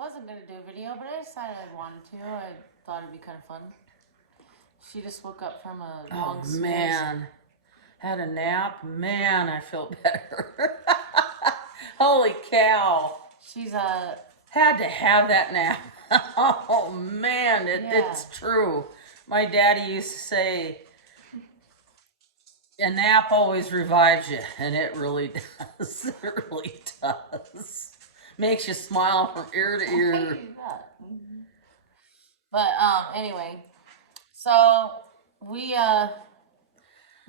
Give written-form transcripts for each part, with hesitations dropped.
wasn't gonna do a video, but I decided I wanted to. I thought it'd be kind of fun. She just woke up from a long snooze. Man, had a nap. Man, I feel better. Holy cow! She's had to have that nap. Oh man, it's true. My daddy used to say, a nap always revives you, and it really does. It really does. Makes you smile from ear to ear. But anyway, so we had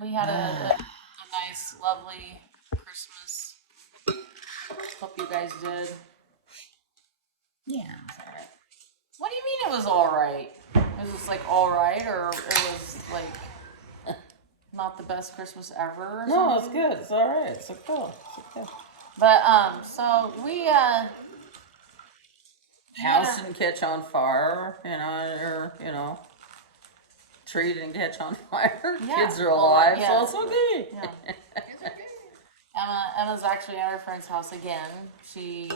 a nice, lovely Christmas. Hope you guys did. Yeah, it was alright. What do you mean it was alright? Was this like alright, or it was like not the best Christmas ever? Or no, something? it's good. It's alright. It's okay. It's okay. But so we house didn't catch on fire, or tree didn't catch on fire. Yeah. Kids are alive, yeah. so it's okay. Yeah. Emma's actually at her friend's house again. She's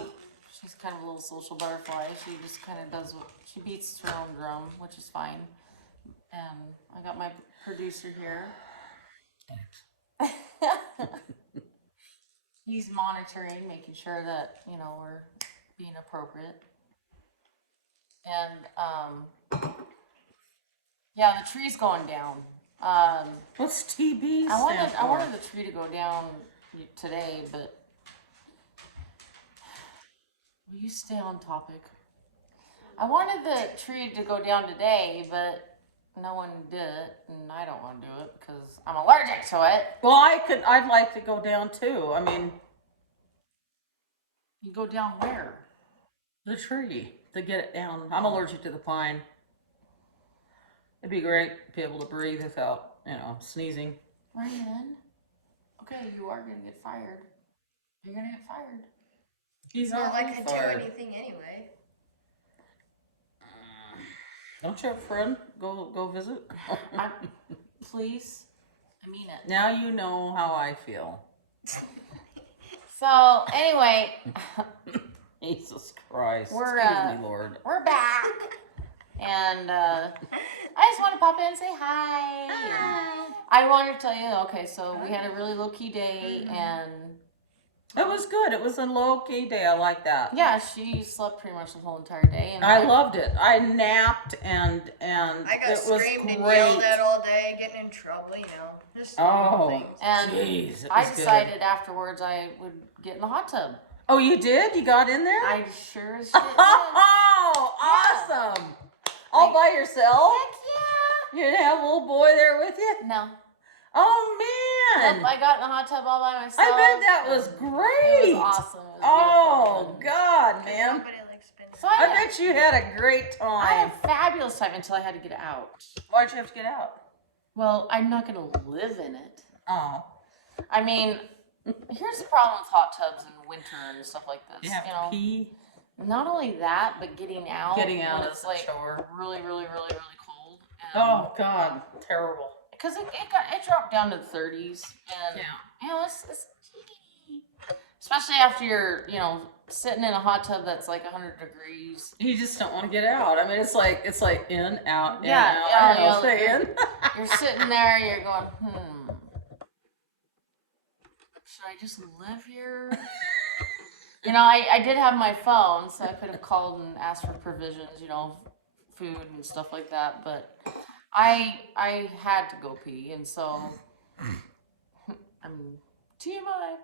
kind of a little social butterfly. She just kind of does she beats her own drum, which is fine. And I got my producer here. He's monitoring, making sure that, we're being appropriate. And yeah, the tree's going down. What's TB? I wanted the tree to go down today, but will you stay on topic? I wanted the tree to go down today, but no one did it, and I don't want to do it because I'm allergic to it. Well, I'd like to go down too. I mean, you go down where? The tree, to get it down. I'm allergic to the pine. It'd be great to be able to breathe without, sneezing. Ryan, okay, you are gonna get fired. You're gonna get fired. He's not like I do anything anyway. Don't you have a friend? Go visit. Please, I mean it. Now you know how I feel. So anyway, Jesus Christ, excuse me, Lord. We're back, and I just want to pop in and say hi. Hi. I wanted to tell you, okay, so we had a really low-key day, and it was good. It was a low-key day. I like that. Yeah, she slept pretty much the whole entire day. And I loved it. I napped, and I got it was screamed great. and yelled at all day, getting in trouble, just things. And geez, I decided afterwards I would get in the hot tub. Oh, you did? You got in there? I sure as shit did. Oh, awesome. All by yourself? Heck yeah. You didn't have a little boy there with you? No. Oh, man. Nope, I got in the hot tub all by myself. I bet that was great. It was awesome. It was oh, God, man. So I bet you had a great time. I had a fabulous time until I had to get out. Why'd you have to get out? Well, I'm not going to live in it. Oh. I mean, here's the problem with hot tubs in winter and stuff like this. You have to pee? Not only that, but getting out. Getting out when is it's like chore. really, really, really, really cold. Oh, God. Terrible. Because it dropped down to the 30s. And, it's especially after you're, sitting in a hot tub that's like 100 degrees. You just don't want to get out. I mean, it's like in, out, in, Yeah, out. Stay in. You're sitting there, you're going, should I just live here? I did have my phone, so I could have called and asked for provisions, food and stuff like that, but I had to go pee, and so I'm TMI.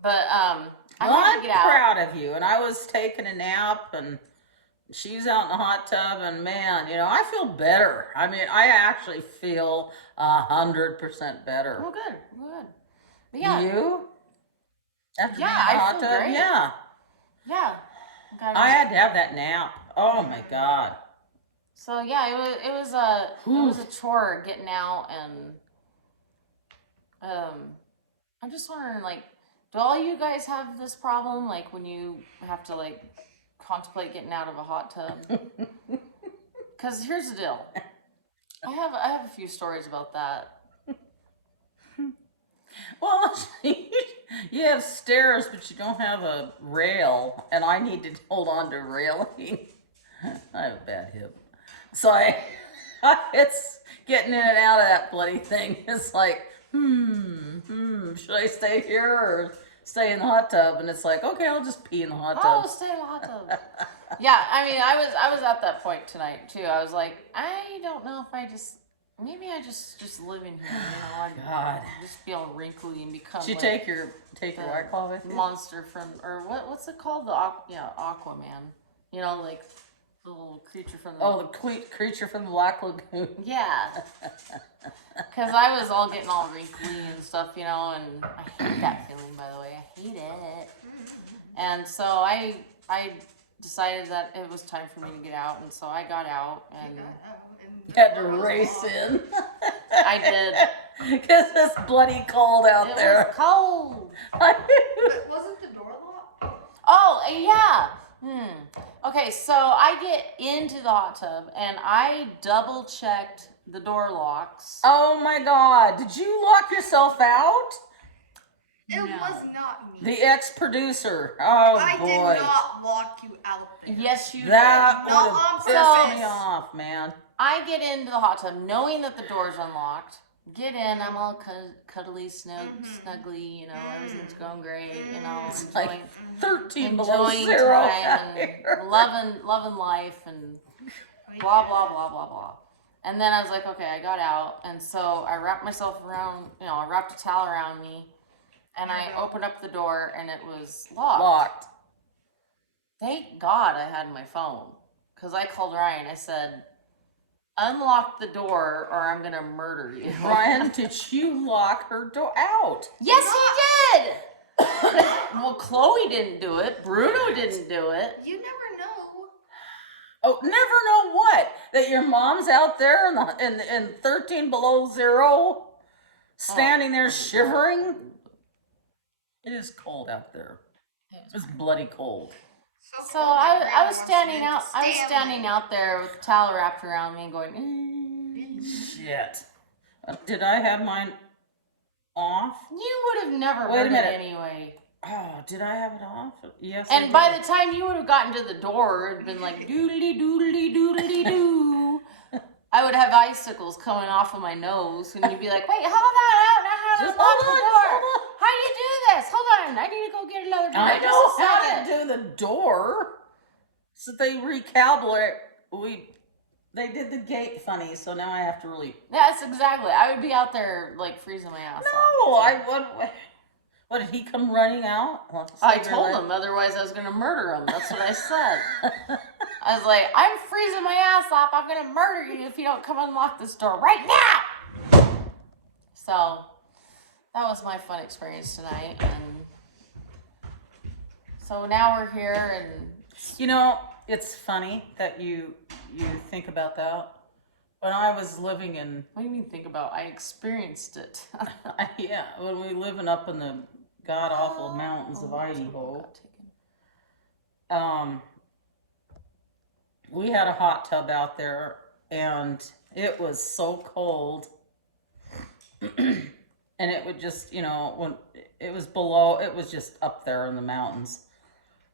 But I had to get out. I'm proud of you, and I was taking a nap, and she's out in the hot tub, and man, I feel better. I mean, I actually feel 100% better. Oh, good. But yeah. You? After being in the I hot feel tub? great. Yeah. Yeah. I had to have that nap. Oh my God. So yeah, it was a chore getting out, and I'm just wondering, do all you guys have this problem, when you have to contemplate getting out of a hot tub? Because here's the deal, I have a few stories about that. Well, You have stairs, but you don't have a rail, and I need to hold on to railing. I have a bad hip, so it's getting in and out of that bloody thing. It's like, should I stay here or stay in the hot tub? And it's like, okay, I'll just pee in the hot tub. Oh, stay in the hot tub. Yeah, I mean, I was at that point tonight too. I was like, I don't know if maybe I just live in here. I God. just feel wrinkly and become. Did you like take your White Claw with you? monster from, or what's it called? Aquaman. Like the little creature from the. Oh, the creature from the Black Lagoon. Yeah. Because I was all getting all wrinkly and stuff, and I hate that feeling, by the way. I hate it. And so I decided that it was time for me to get out, and so I got out, and You had to race in. I did. Because it's bloody cold out there. It was cold. But wasn't the door locked? Oh, yeah. Okay, so I get into the hot tub, and I double checked the door locks. Oh my God. Did you lock yourself out? It was not me. The ex-producer. Oh I boy. did not lock you out there. Yes, you That did. would Not have on pissed purpose. me off, man. I get into the hot tub knowing that the door's unlocked. Get in, I'm all cuddly, snuggly, everything's going great, It's enjoying, like 13 below enjoying zero time out and here. loving life and blah, blah, blah, blah, blah. And then I was like, okay, I got out. And so I wrapped myself around, I wrapped a towel around me, and I opened up the door, and it was locked. Thank God I had my phone, because I called Ryan. I said, unlock the door or I'm going to murder you. Brian, did you lock her door out? Yes, he did. Well, Chloe didn't do it. Bruno didn't do it. You never know. Oh, never know what? That your mom's out there in 13 below zero, standing there shivering? It is cold out there. It's bloody cold. So I was standing out. I was standing out there with the towel wrapped around me, going, Shit. Did I have mine off? You would have never Wait a heard it minute. anyway. Oh, did I have it off? Yes. And by the time you would have gotten to the door, it'd been like doodly doodly doodly doo. I would have icicles coming off of my nose, and you'd be like, "Wait, hold on, I don't know how to Just lock hold the on, door. hold on. How do you do this? Hold on, I need to go get another door. I Just know a how second." to do the door. So they recalibrate. They did the gate funny, so now I have to really. Yes, exactly. I would be out there like freezing my ass No, off. I would. What did he come running out? I told him, otherwise I was gonna murder him. That's what I said. I was like, I'm freezing my ass off. I'm gonna murder you if you don't come unlock this door right now. So that was my fun experience tonight, and so now we're here, and It's funny that you think about that. When I was living in, what do you mean think about? I experienced it. yeah, when we living up in the god awful mountains of Idaho, we had a hot tub out there, and it was so cold, and it would just, when it was below, it was just up there in the mountains,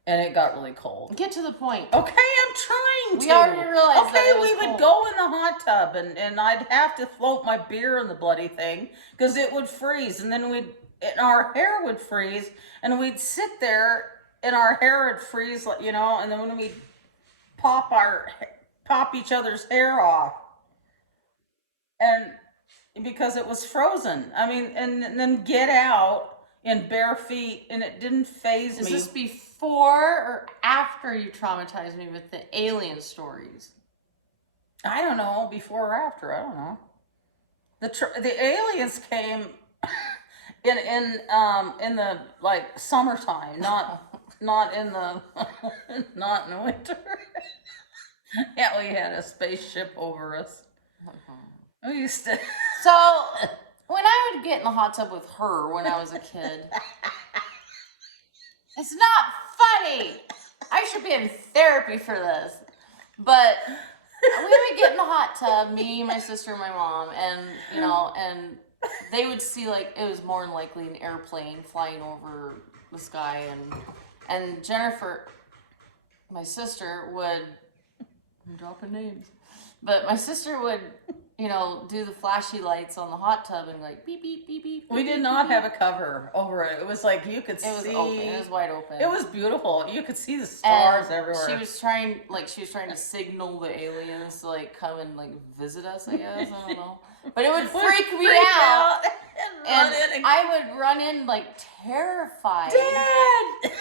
and it got really cold. Get to the point. Okay, I'm trying to. We already realized okay, that it was we would cold. go in the hot tub, and I'd have to float my beer in the bloody thing because it would freeze, and then our hair would freeze, and we'd sit there, and our hair would freeze, and then when we'd pop each other's hair off, and because it was frozen. I mean, and then get out in bare feet, and it didn't faze Is me. this before or after you traumatized me with the alien stories? I don't know, before or after. I don't know. The aliens came in the like summertime, not in the not in the winter. Yeah, we had a spaceship over us. We used to. So when I would get in the hot tub with her when I was a kid, it's not funny. I should be in therapy for this. But we would get in the hot tub, me, my sister, and my mom, and they would see like it was more than likely an airplane flying over the sky, and Jennifer, my sister, would, I'm dropping names, but my sister would, you know, do the flashy lights on the hot tub and like beep beep beep beep. We did not have a cover over it. It was like you could see. It was open. It was wide open. It was beautiful. You could see the stars everywhere. She was trying to signal the aliens to like come and like visit us. I guess I don't know, but it would freak me out. And I would run in like terrified. Dad!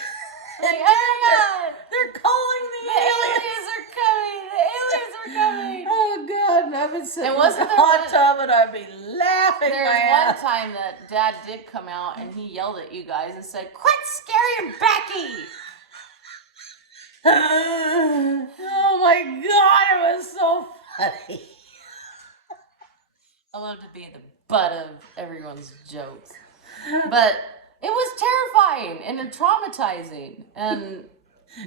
Like, oh my God! They're calling the aliens are coming! The aliens are coming! Oh God! And I've been sitting in the wasn't there hot one- tub and I'd be laughing. There was one time that Dad did come out and he yelled at you guys and said, "Quit scaring Becky!" Oh my God! It was so funny. I love to be the butt of everyone's jokes, but it was terrifying and traumatizing, and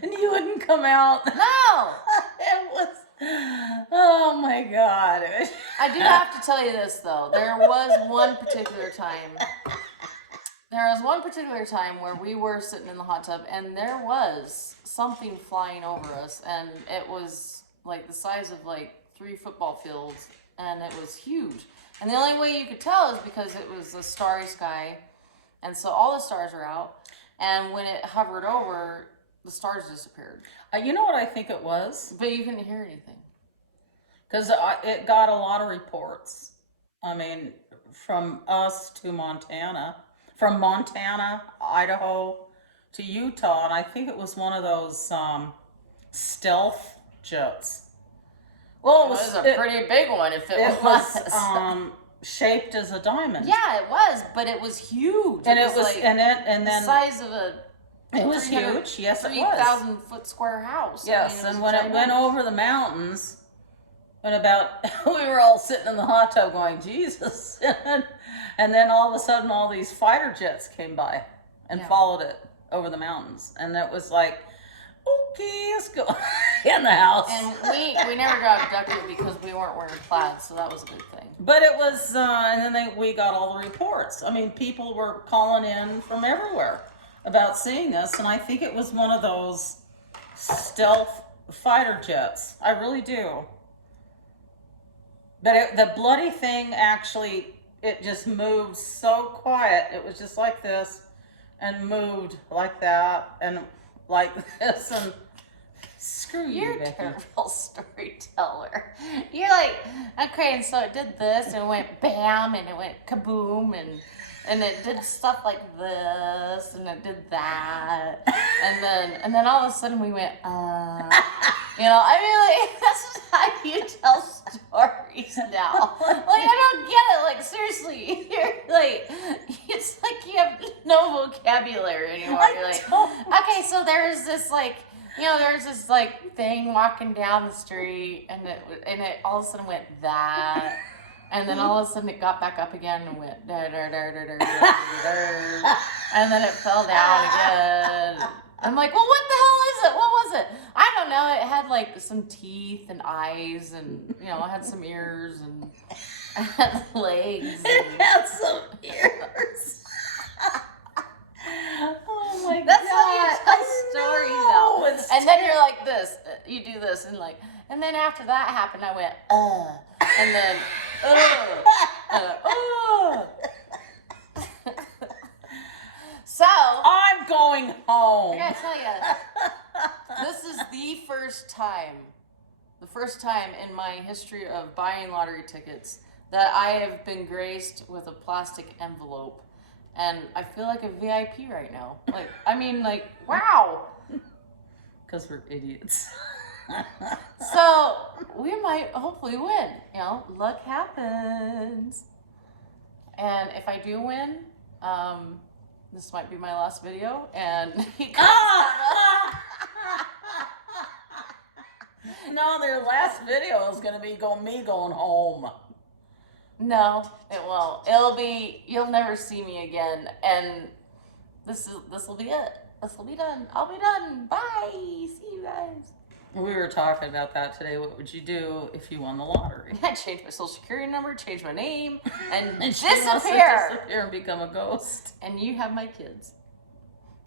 you wouldn't come out. no. It was. Oh my God! I do have to tell you this though. There was one particular time where we were sitting in the hot tub and there was something flying over us, and it was like the size of like 3 football fields, and it was huge. And the only way you could tell is because it was a starry sky, and so all the stars are out, and when it hovered over, the stars disappeared. You know what I think it was? But you couldn't hear anything. Because it got a lot of reports. I mean, from us to Montana, from Montana, Idaho to Utah, and I think it was one of those stealth jets. Well, It was a pretty big one if it was. Shaped as a diamond. Yeah, it was, but it was huge. And it was like and then the size of a it was huge. Yes, it was. 3,000 foot square house. Yes, I mean, and when it went over the mountains, and we were all sitting in the hot tub going, Jesus. And then all of a sudden all these fighter jets came by and followed it over the mountains. And it was like, okay, let's go in the house. And we never got abducted because we weren't wearing plaids, so that was a good thing. But it was, and then we got all the reports. I mean, people were calling in from everywhere about seeing us, and I think it was one of those stealth fighter jets. I really do. But the bloody thing actually, it just moved so quiet. It was just like this, and moved like that, and like this, and screw you, You're a Becky. terrible storyteller. You're like, okay, and so it did this, and it went bam, and it went kaboom, and it did stuff like this, and it did that, and then all of a sudden we went, you know, I mean, like, that's just how you tell stories now. Like, I don't get it. Like, seriously, you're like, it's like you have no vocabulary anymore. You're like, okay, so there's this like, you know, there's this like thing walking down the street, and it all of a sudden went that, and then all of a sudden it got back up again and went da da da da da da, and then it fell down again. I'm like, well, what the hell is it? What was it? I don't know. It had like some teeth and eyes, and you know, it had some ears and it had legs. It had some ears. Oh my God. That's how you tell stories know, though. it's And then you're like this. You do this and like, and then after that happened, I went, and then, So, I'm going home. I gotta tell you, this is the first time in my history of buying lottery tickets that I have been graced with a plastic envelope. And I feel like a VIP right now. Like, I mean, like, wow. Because we're idiots. So, we might hopefully win. You know, luck happens. And if I do win, this might be my last video. And you guys No, their last video is going to be me going home. No, it won't. It'll be, you'll never see me again. And this will be it. This will be done. I'll be done. Bye. See you guys. We were talking about that today. What would you do if you won the lottery? I changed my social security number, change my name, and And she wants to disappear. disappear and become a ghost. And you have my kids.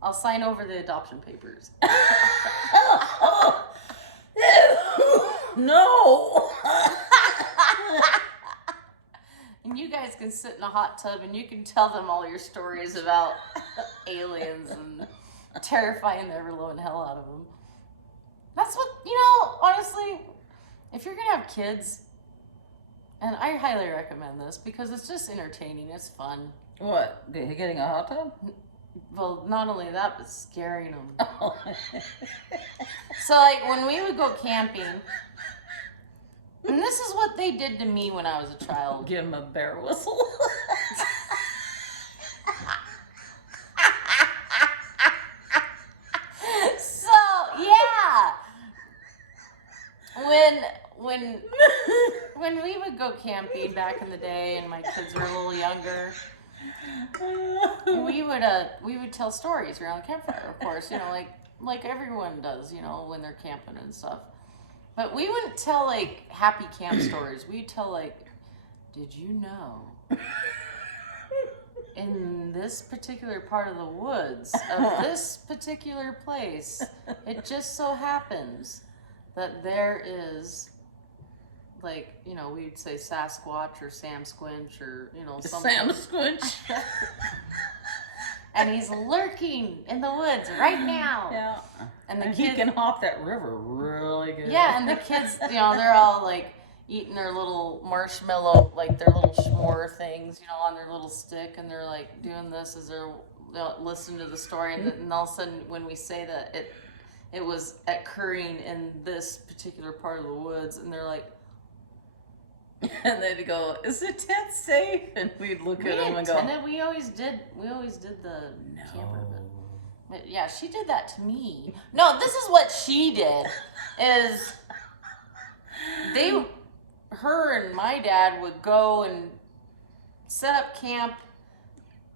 I'll sign over the adoption papers. No. And you guys can sit in a hot tub and you can tell them all your stories about aliens and terrifying the ever living hell out of them. That's what, honestly, if you're going to have kids, and I highly recommend this because it's just entertaining, it's fun. What? Getting a hot tub? Well, not only that, but scaring them. So, like, when we would go camping, and this is what they did to me when I was a child. Give him a bear whistle. So, yeah. When we would go camping back in the day and my kids were a little younger, we would tell stories around the campfire, of course, like everyone does, when they're camping and stuff. But we wouldn't tell like happy camp stories. We'd tell like, did you know in this particular part of the woods of this particular place, it just so happens that there is, like, we'd say Sasquatch or Sam Squinch or, something. Sam Squinch. And he's lurking in the woods right now. Yeah. And the he kids, can hop that river really good. yeah, and the kids, they're all like eating their little marshmallow, like their little s'more things, on their little stick, and they're like doing this as they're listening to the story, and all of a sudden when we say that it was occurring in this particular part of the woods, and they're like, and they'd go, "Is the tent safe?" And we'd look at them and go, we always did the camper. But yeah, she did that to me. No, this is what she did. Is her and my dad would go and set up camp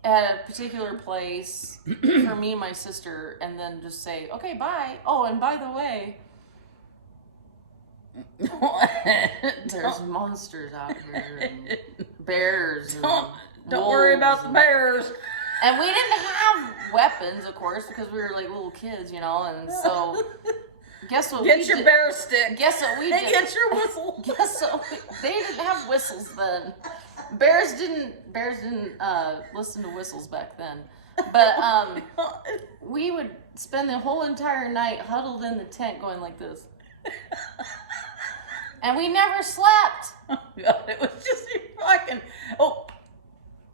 at a particular place for me and my sister, and then just say, "Okay, bye. Oh, and by the way, there's monsters out here, and bears, and don't worry about the bears." And we didn't have weapons, of course, because we were like little kids, and so guess what? Get your bear stick. Guess what we did? Get your whistle. Guess what? They didn't have whistles then. Bears didn't listen to whistles back then. But we would spend the whole entire night huddled in the tent going like this. And we never slept. Oh God, it was just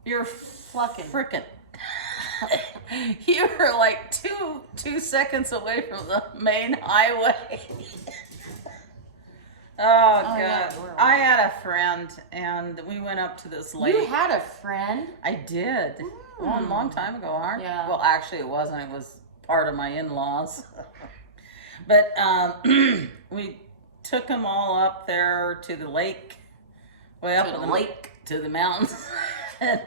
you're frickin'. You were like two seconds away from the main highway. Oh God. Yeah, I had a friend and we went up to this lake. You had a friend? I did. Well, a long time ago, aren't Yeah. Well, actually it wasn't. It was part of my in-laws. But we took them all up there to the lake. Way up in the lake. To the mountains. And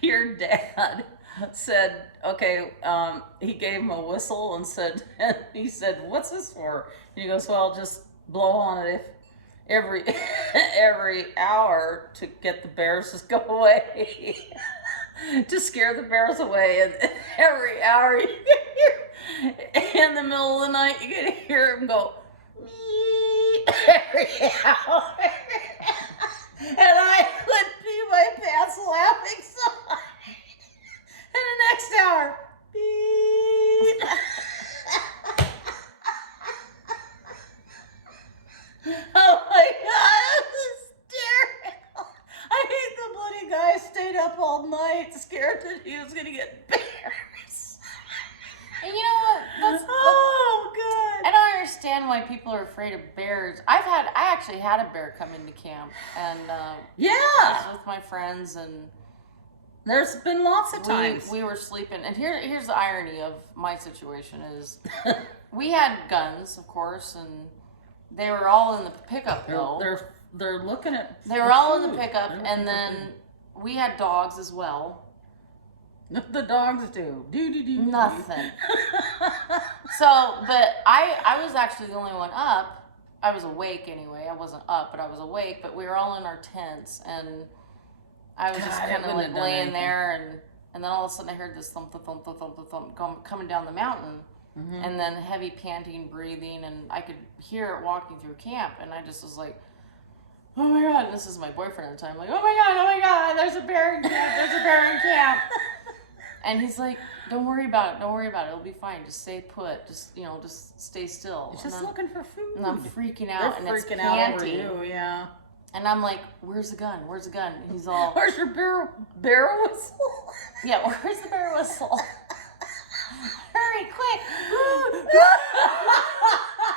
your dad said, okay, he gave him a whistle and he said, "What's this for?" And he goes, "Well, just blow on it every hour to get the bears to go away." To scare the bears away, and every hour you can hear, in the middle of the night, you can hear him go, every hour. And I would pee my pants laughing so hard. And the next hour, beep. Oh my God, it was hysterical. I mean, the bloody guy stayed up all night scared that he was going to get bears. And you know what? Oh, God. I don't understand why people are afraid of bears. I actually had a bear come into camp, and I was with my friends, and there's been lots of times. We were sleeping, and here's the irony of my situation is we had guns, of course, and they were all in the pickup though. They're looking at. They were all in the pickup, and then we had dogs as well. The dogs do. Do. Nothing. So, but I was actually the only one up. I was awake anyway. I wasn't up, but I was awake. But we were all in our tents, and I was just God, it kind of wouldn't like have done laying anything. there, and then all of a sudden I heard this thump, thump, thump, thump, thump, thump coming down the mountain, and then heavy panting, breathing, and I could hear it walking through camp, and I just was like, oh my God, this is my boyfriend at the time, like, oh my God, there's a bear in camp. And he's like, don't worry about it, it'll be fine, just stay put, just stay still. It's just looking for food. And I'm freaking They're out, and it's freaking out over panting. you, yeah. And I'm like, where's the gun? And he's all, Where's your bear whistle? yeah, where's the bear whistle? Hurry, quick.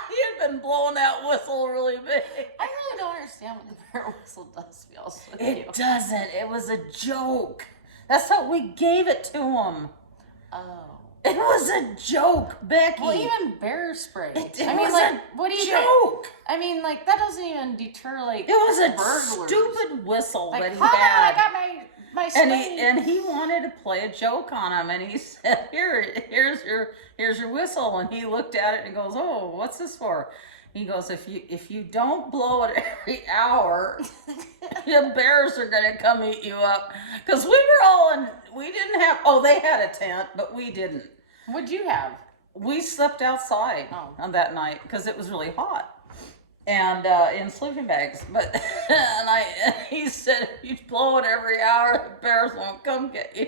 You've been blowing that whistle really big. I really don't understand what the bear whistle does, to be honest with you. It doesn't. It was a joke. That's how we gave it to him. Oh. It was a joke, Becky. Well, even bear spray. It I mean, was like, a what do you joke. think? I mean, like, that doesn't even deter, like, It was a burglars. stupid whistle Like, that he hold on, had. I got my spray. And he wanted to play a joke on him, and he said, here's your whistle. And he looked at it and goes, oh, what's this for? He goes, if you don't blow it every hour, the bears are gonna come eat you up. Because we didn't have, they had a tent, but we didn't. What'd you have? We slept outside on that night because it was really hot. And in sleeping bags, but he said, if you blow it every hour, the bears won't come get you.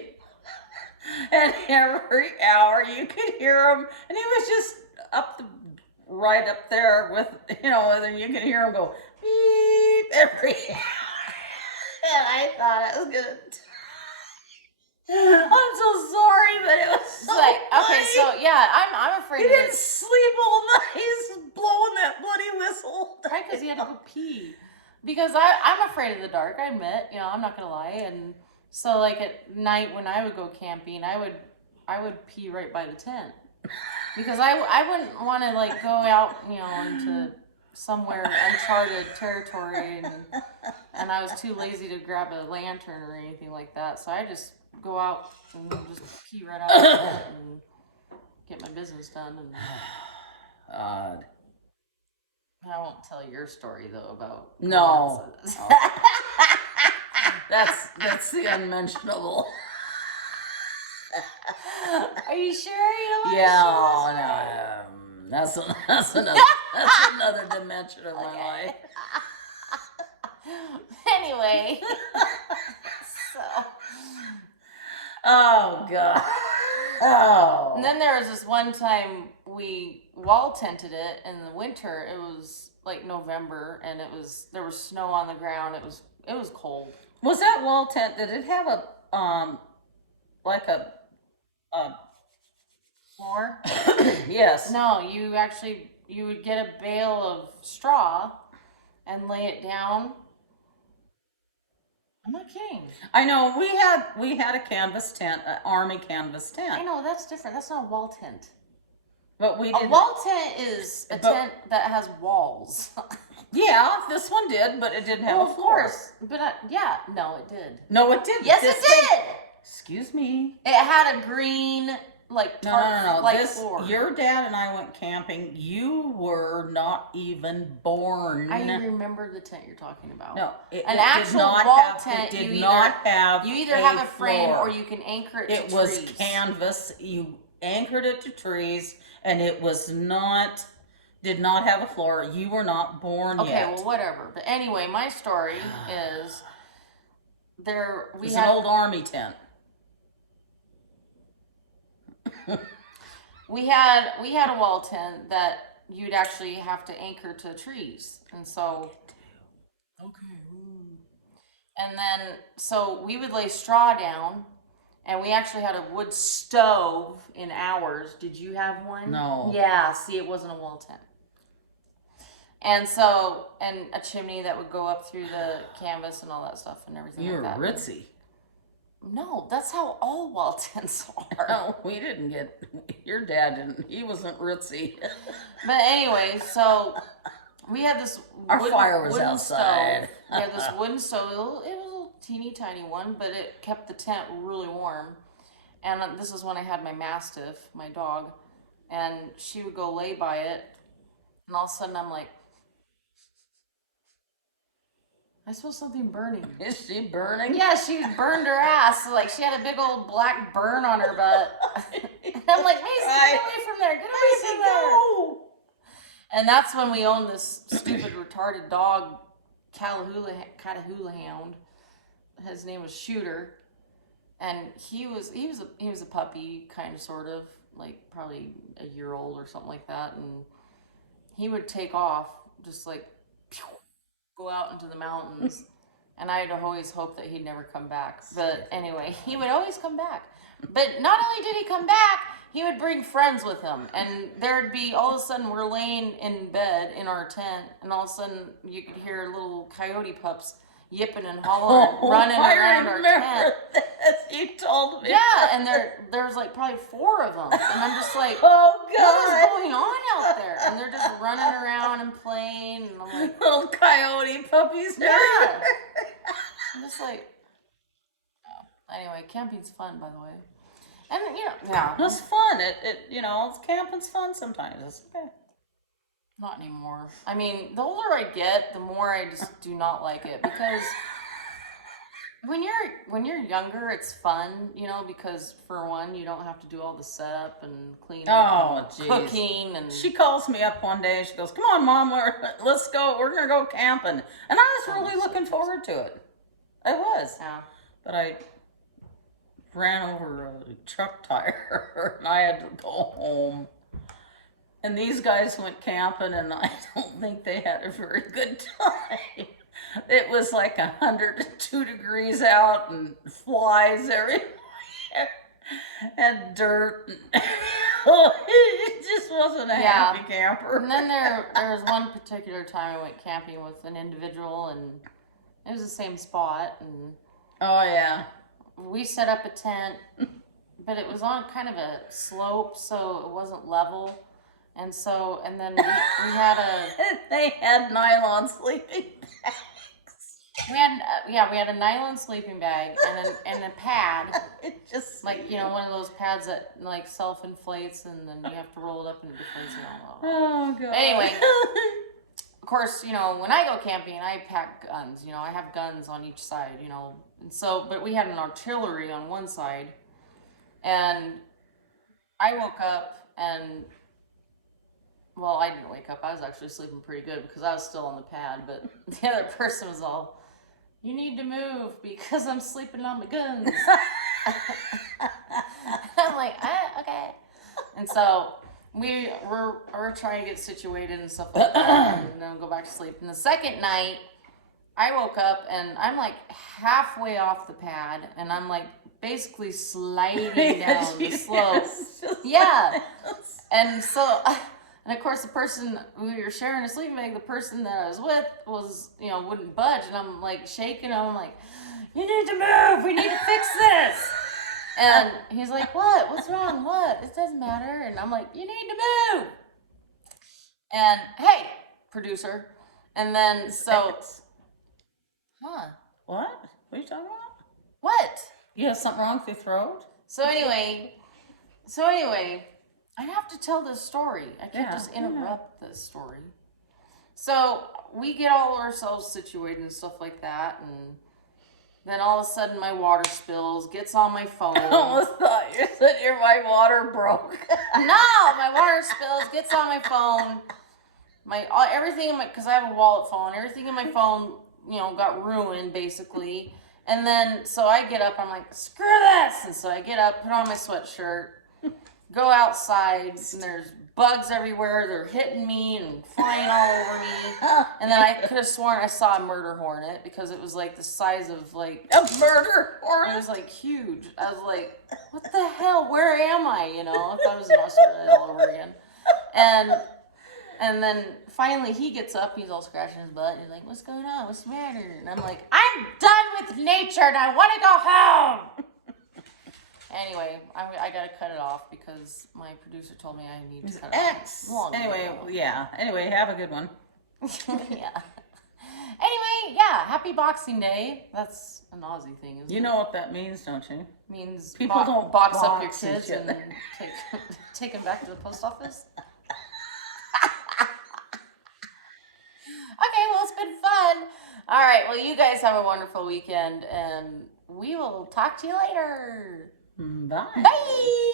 And every hour you could hear him, and he was just right up there with, and you can hear him go beep every hour. And I thought it was gonna. I'm so sorry, but it was so Like, okay, funny. so yeah, I'm afraid He of didn't this. sleep all night. He's blowing that bloody whistle. Right, because he had to go pee. Because I'm afraid of the dark, I admit. I'm not gonna lie. And so, like, at night when I would go camping, I would pee right by the tent. Because I wouldn't want to, like, go out, into somewhere uncharted territory, and I was too lazy to grab a lantern or anything like that. So I just go out and just pee right out of the tent and get my business done. And Odd. I won't tell your story though about No. That's the unmentionable. Are you sure you don't want Yeah, to no, that's another dimension of my life. Anyway, so. Oh God. Oh. And then there was this one time we wall tented it in the winter. It was like November, and there was snow on the ground. It was cold. Was that wall tent? Did it have a like a Floor? yes? No, you would get a bale of straw and lay it down. I'm not kidding. I know we had a canvas tent, an army canvas I tent, know, that's different. That's not a wall tent. but we A didn't. wall tent is a tent that has walls. Yeah, this one did, but it didn't have Oh, a of floor. course. But yeah, no, it did. No, it didn't. Yes, This it thing- did. Excuse me. It had a green, like, tarp No. like floor. Your dad and I went camping. You were not even born. I remember the tent you're talking about. No, it An did actual not wall have, tent, It did you not have. You either have a frame floor. or you can anchor it to It was trees. canvas. You anchored it to trees, and it was not. Did not have a floor. You were not born Okay, yet. well, whatever. But anyway, my story is It was an old army tent. we had a wall tent that you'd actually have to anchor to trees, and so and then so we would lay straw down, and we actually had a wood stove in ours. Did you have one? No. Yeah, see, it wasn't a wall tent. And so, and a chimney that would go up through the canvas and all that stuff and everything You were like that. ritzy. No, that's how all wall tents are. No, we didn't get. Your dad didn't. He wasn't ritzy. But anyway, so we had this Our fire was wooden outside. stove. We had this wooden stove. It was a teeny tiny one, but it kept the tent really warm. And this is when I had my Mastiff, my dog, and she would go lay by it, and all of a sudden I'm like, I smell something burning. Is she burning? Yeah, she burned her ass. So, like, she had a big old black burn on her butt. And I'm like, Mason, get away from there. Get away from there. Go. And that's when we owned this stupid, retarded dog, Catahoula Hound. His name was Shooter. And he was a puppy, kind of, sort of, like probably a year old or something like that. And he would take off, just like, pew, go out into the mountains. And I'd always hoped that he'd never come back. But anyway, he would always come back. But not only did he come back, he would bring friends with him. And there'd be, all of a sudden, we're laying in bed in our tent, and all of a sudden, you could hear little coyote pups yipping and hollering, running around our tent. This. You told me. Yeah, and there's like probably 4 of them. And I'm just like, Oh, what is God. going on out there? And they're just running around and playing, and I'm like, Little coyote puppies. yeah. I'm just like, oh. Anyway, camping's fun, by the way. And, yeah. It's fun. Camping's fun sometimes. It's okay. Not anymore. I mean, the older I get, the more I just do not like it, because when you're younger, it's fun, because for one, you don't have to do all the setup and cleanup and cooking, and She calls me up one day and she goes, "Come on, Mom, let's go. We're gonna go camping." And I was really looking forward to it. I was. yeah. But I ran over a truck tire and I had to go home. And these guys went camping, and I don't think they had a very good time. It was like 102 degrees out and flies everywhere and dirt. It just wasn't a happy camper. And then there was one particular time I went camping with an individual, and it was the same spot, and Oh, yeah. we set up a tent, but it was on kind of a slope, so it wasn't level. And then we had They had nylon sleeping bags. we had a nylon sleeping bag and a pad, It just like one of those pads that like self-inflates, and then you have to roll it up and it deflates and all. Oh, God. Anyway, of course, when I go camping, I pack guns. I have guns on each side. And so, but we had an artillery on one side, and I woke up and. Well, I didn't wake up. I was actually sleeping pretty good because I was still on the pad. But the other person was all, "You need to move because I'm sleeping on my guns." I'm like, okay. And so we're trying to get situated and stuff like that, and then go back to sleep. And the second night, I woke up and I'm like halfway off the pad, and I'm like basically sliding down the slope. Yeah. And so. And of course, the person we were sharing a sleeping bag, the person that I was with was, wouldn't budge. And I'm like shaking him. I'm like, "You need to move. We need to fix this." And he's like, "What? What's wrong? What? It doesn't matter." And I'm like, "You need to move." And hey, producer. And then huh? What? What are you talking about? What? You have something wrong with your throat? So anyway, I have to tell this story. I can't just interrupt this story. So we get all ourselves situated and stuff like that, and then all of a sudden my water spills, gets on my phone. I almost thought you said my water broke. No, my water spills, gets on my phone. Everything in my, because I have a wallet phone, everything in my phone, got ruined basically. And then, so I get up, I'm like, "Screw this!" And so I get up, put on my sweatshirt, go outside, and there's bugs everywhere. They're hitting me and flying all over me. And then I could have sworn I saw a murder hornet because it was like the size of like a murder hornet. It was like huge. I was like, "What the hell? Where am I?" I thought I was in Australia all over again. And then finally he gets up. He's all scratching his butt. He's like, "What's going on? What's the matter?" And I'm like, "I'm done with nature and I want to go home." Anyway, I gotta cut it off because my producer told me I need to cut it off. Anyway, yeah. Anyway, have a good one. Yeah. Anyway, yeah, happy Boxing Day. That's an Aussie thing, isn't it? You know what that means, don't you? Means People don't box up your box and kids shit. and take them back to the post office. Okay, well, it's been fun. All right, well, you guys have a wonderful weekend, and we will talk to you later. Bye. Bye.